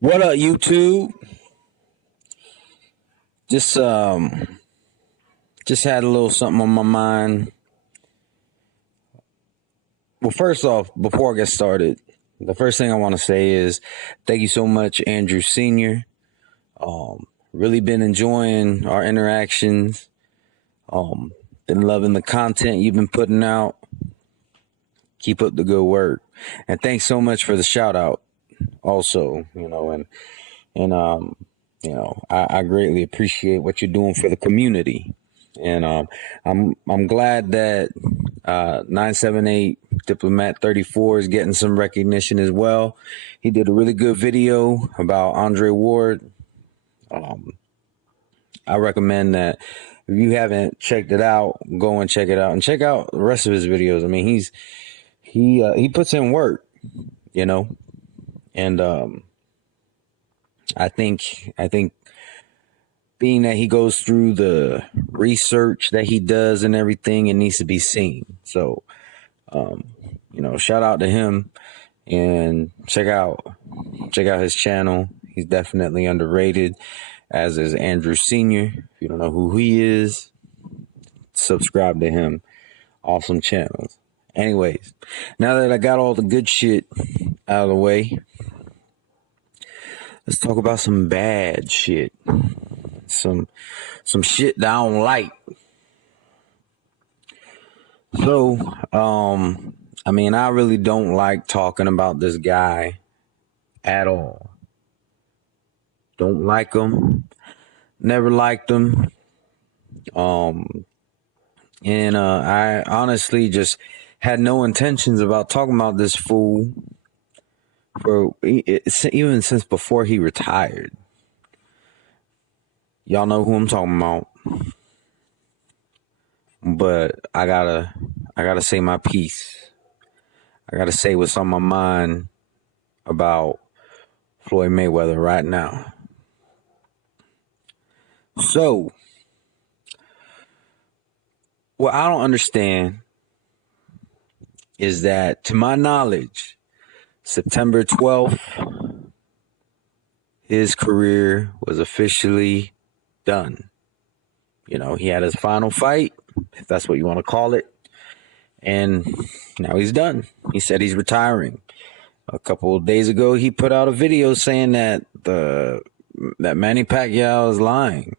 What up, YouTube? Just just had a little something on my mind. Well, first off, before I get started, the first thing I want to say is thank you so much, Andrew Sr. Really been enjoying our interactions. Been loving the content you've been putting out. Keep up the good work. And thanks so much for the shout out also, I greatly appreciate what you're doing for the community. And I'm glad that 978 Diplomat 34 is getting some recognition as well. He did a really good video about Andre Ward. I recommend that if you haven't checked it out, go and check it out and check out the rest of his videos. I mean, he puts in work, and I think being that he goes through the research that he does and everything, it needs to be seen. So, shout out to him and check out his channel. He's definitely underrated, as is Andrew Sr. If you don't know who he is, subscribe to him. Awesome channels. Anyways, now that I got all the good shit out of the way, let's talk about some bad shit. Some shit that I don't like. So, I really don't like talking about this guy at all. Don't like him. Never liked him. I honestly just had no intentions about talking about this fool even since before he retired. Y'all know who I'm talking about. But I gotta say my piece. I gotta say what's on my mind about Floyd Mayweather right now. So, what I don't understand is that, to my knowledge, September 12th, his career was officially done. He had his final fight, if that's what you want to call it, and now he's done. He said he's retiring. A couple of days ago, he put out a video saying that Manny Pacquiao is lying.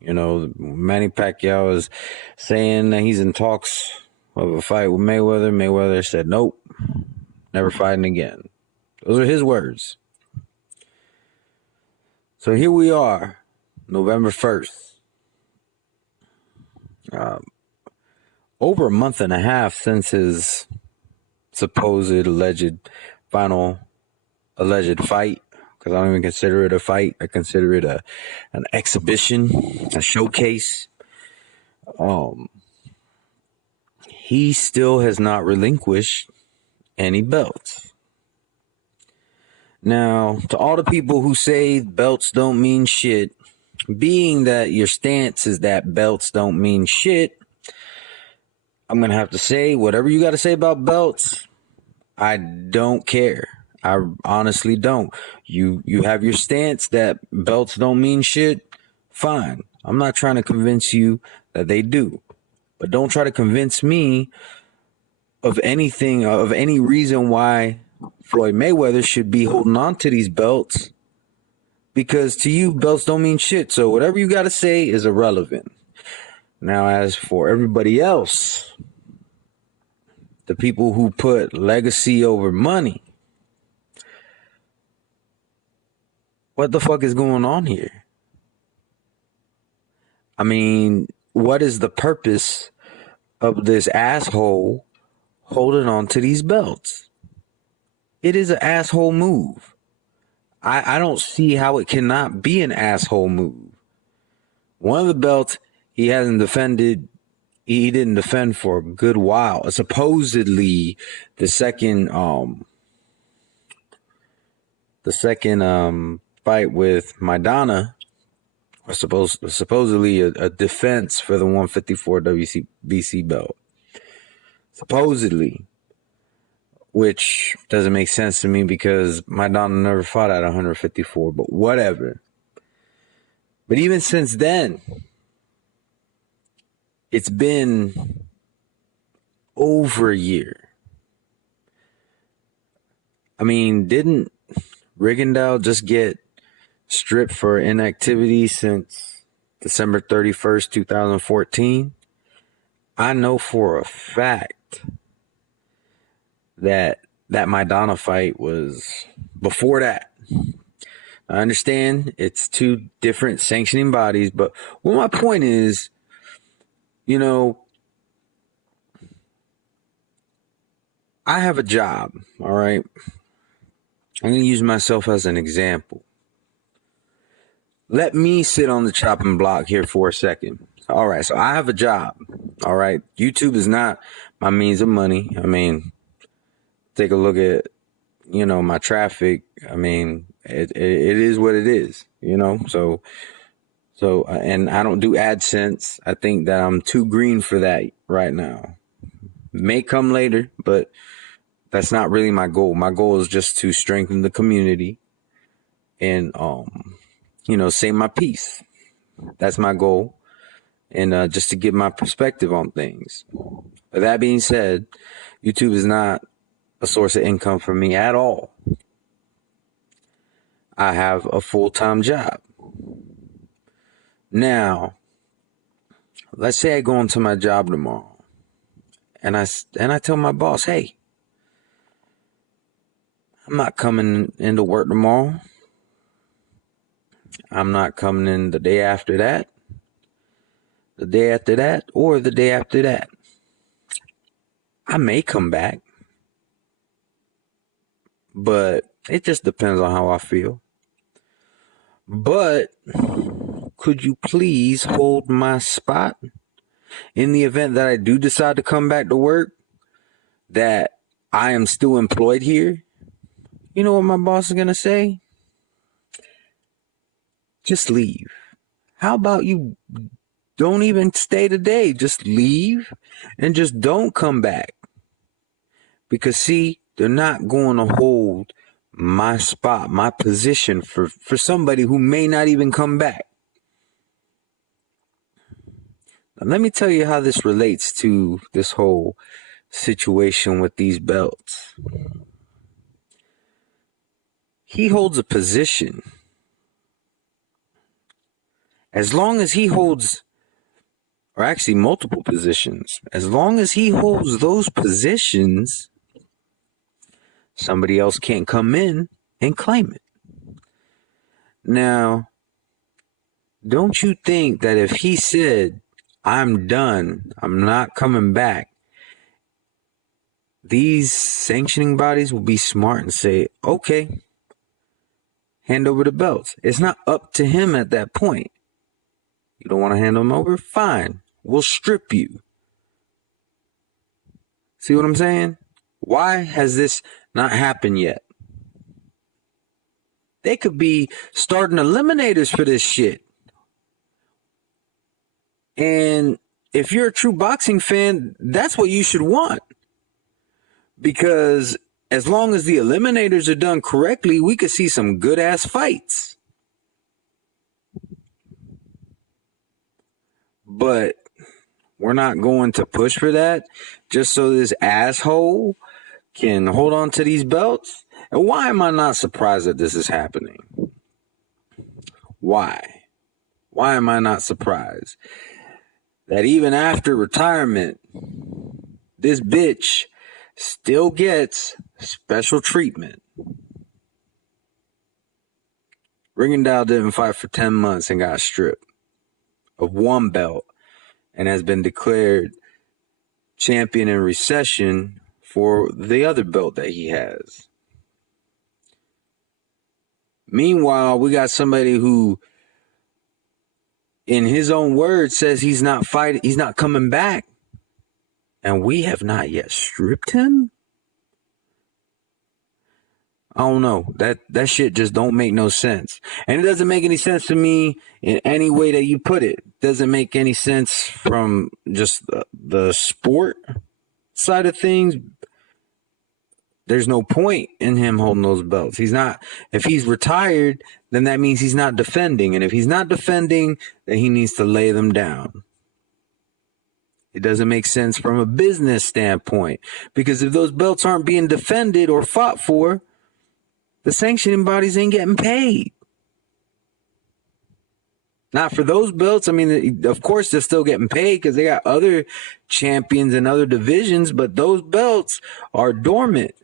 Manny Pacquiao is saying that he's in talks of a fight with Mayweather. Mayweather said, nope, never fighting again. Those are his words. So here we are, November 1st. Over a month and a half since his supposed alleged fight, because I don't even consider it a fight. I consider it an exhibition, a showcase. He still has not relinquished any belts. Now, to all the people who say belts don't mean shit, being that your stance is that belts don't mean shit, I'm going to have to say whatever you got to say about belts. I don't care. I honestly don't. You have your stance that belts don't mean shit. Fine. I'm not trying to convince you that they do. But don't try to convince me of anything, of any reason why Floyd Mayweather should be holding on to these belts. Because to you, belts don't mean shit. So whatever you got to say is irrelevant. Now, as for everybody else, the people who put legacy over money, what the fuck is going on here? I mean, what is the purpose of this asshole holding on to these belts? It is an asshole move. I don't see how it cannot be an asshole move. One of the belts he hasn't defended, he didn't defend for a good while. Supposedly, the second fight with Maidana was supposedly a defense for the 154 WBC belt. Supposedly. which doesn't make sense to me because Madonna never fought at 154, but whatever. But even since then, it's been over a year. I mean, didn't Rigondeaux just get stripped for inactivity since December 31st, 2014? I know for a fact that Madonna fight was before that. I understand it's two different sanctioning bodies, but well, my point is, you know, I have a job, all right? I'm going to use myself as an example. Let me sit on the chopping block here for a second. All right, so I have a job, all right? YouTube is not my means of money. I mean, take a look at, you know, my traffic. I mean, it is what it is, you know? So, and I don't do AdSense. I think that I'm too green for that right now. May come later, but that's not really my goal. My goal is just to strengthen the community and, you know, say my piece. That's my goal. And just to give my perspective on things. But that being said, YouTube is not a source of income for me at all. I have a full-time job. Now, let's say I go into my job tomorrow and I tell my boss, hey, I'm not coming into work tomorrow. I'm not coming in the day after that, the day after that, or the day after that. I may come back, but it just depends on how I feel. But could you please hold my spot in the event that I do decide to come back to work, that I am still employed here? You know what my boss is going to say? Just leave. How about you don't even stay today? Just leave and just don't come back. Because see, they're not going to hold my spot, my position for somebody who may not even come back. Now, let me tell you how this relates to this whole situation with these belts. He holds a position. As long as he holds, or actually multiple positions, as long as he holds those positions, somebody else can't come in and claim it. Now, don't you think that if he said, I'm done, I'm not coming back, these sanctioning bodies will be smart and say, okay, hand over the belts. It's not up to him at that point. You don't want to hand them over? Fine. We'll strip you. See what I'm saying? Why has this not happened yet? They could be starting eliminators for this shit. And if you're a true boxing fan, that's what you should want. Because as long as the eliminators are done correctly, we could see some good ass fights. But we're not going to push for that just so this asshole can hold on to these belts. And why am I not surprised that this is happening? Why? Why am I not surprised that even after retirement, this bitch still gets special treatment? Rigondeaux didn't fight for 10 months and got stripped of one belt and has been declared champion in recession for the other belt that he has. Meanwhile, we got somebody who, in his own words, says he's not fighting, he's not coming back, and we have not yet stripped him. I don't know. That shit just don't make no sense. And it doesn't make any sense to me in any way that you put it. It doesn't make any sense from just the sport side of things. there's no point in him holding those belts. He's not, if he's retired, then that means he's not defending. And if he's not defending, then he needs to lay them down. It doesn't make sense from a business standpoint, because if those belts aren't being defended or fought for, the sanctioning bodies ain't getting paid. Not for those belts. I mean, of course, they're still getting paid because they got other champions in other divisions, but those belts are dormant.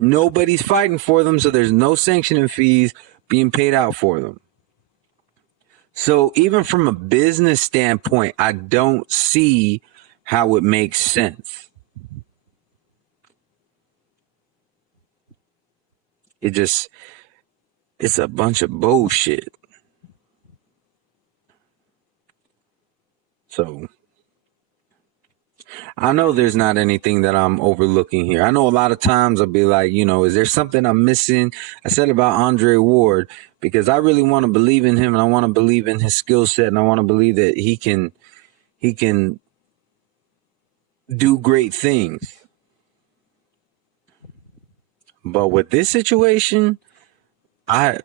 Nobody's fighting for them, so there's no sanctioning fees being paid out for them. So even from a business standpoint, I don't see how it makes sense. It's a bunch of bullshit. So I know there's not anything that I'm overlooking here. I know a lot of times I'll be like, is there something I'm missing? I said about Andre Ward, because I really want to believe in him, and I want to believe in his skill set, and I want to believe that he can do great things. But with this situation, I'm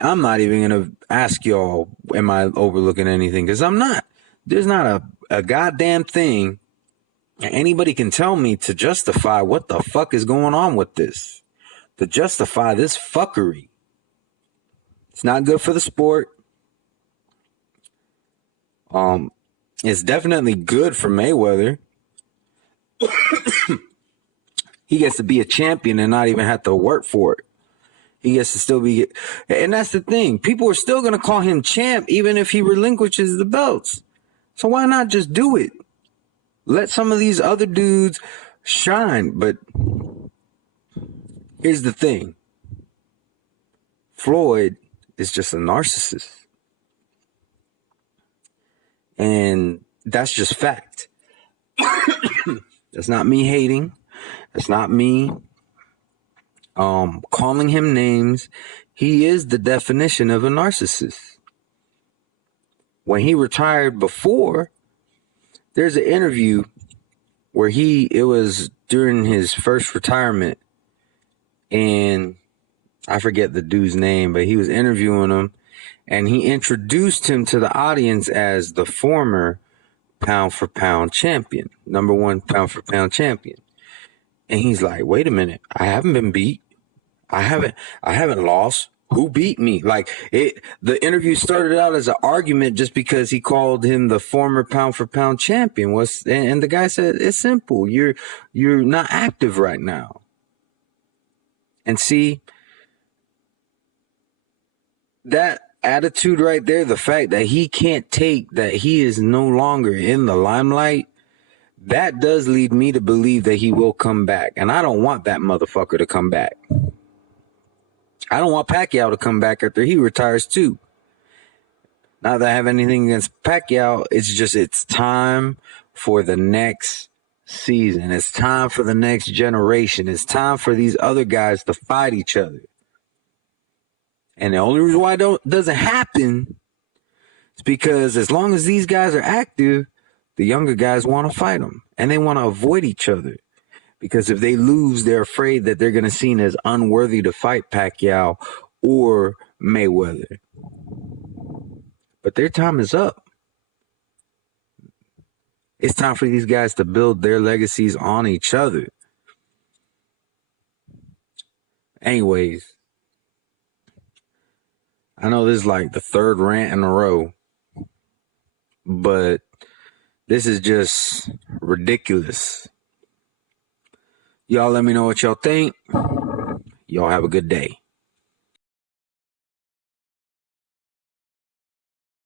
not even going to ask y'all, am I overlooking anything? Because I'm not. There's not a goddamn thing anybody can tell me to justify what the fuck is going on with this. To justify this fuckery. It's not good for the sport. It's definitely good for Mayweather. He gets to be a champion and not even have to work for it. He gets to still be, and that's the thing. People are still going to call him champ even if he relinquishes the belts. So why not just do it? Let some of these other dudes shine. But here's the thing. Floyd is just a narcissist. And that's just fact. That's not me hating. That's not me calling him names. He is the definition of a narcissist. When he retired before, there's an interview where it was during his first retirement, and I forget the dude's name, but he was interviewing him, and he introduced him to the audience as the former pound for pound champion, number one pound for pound champion. And he's like, wait a minute, I haven't been beat. I haven't lost. Who beat me? The interview started out as an argument just because he called him the former pound for pound champion. And the guy said, it's simple. You're not active right now. And see, that attitude right there, the fact that he can't take that he is no longer in the limelight, that does lead me to believe that he will come back. And I don't want that motherfucker to come back. I don't want Pacquiao to come back after he retires too. Not that I have anything against Pacquiao. It's time for the next season. It's time for the next generation. It's time for these other guys to fight each other. And the only reason why it doesn't happen is because as long as these guys are active, the younger guys want to fight them. And they want to avoid each other. Because if they lose, they're afraid that they're going to be seen as unworthy to fight Pacquiao or Mayweather. But their time is up. It's time for these guys to build their legacies on each other. Anyways, I know this is like the third rant in a row, but this is just ridiculous. Y'all let me know what y'all think. Y'all have a good day.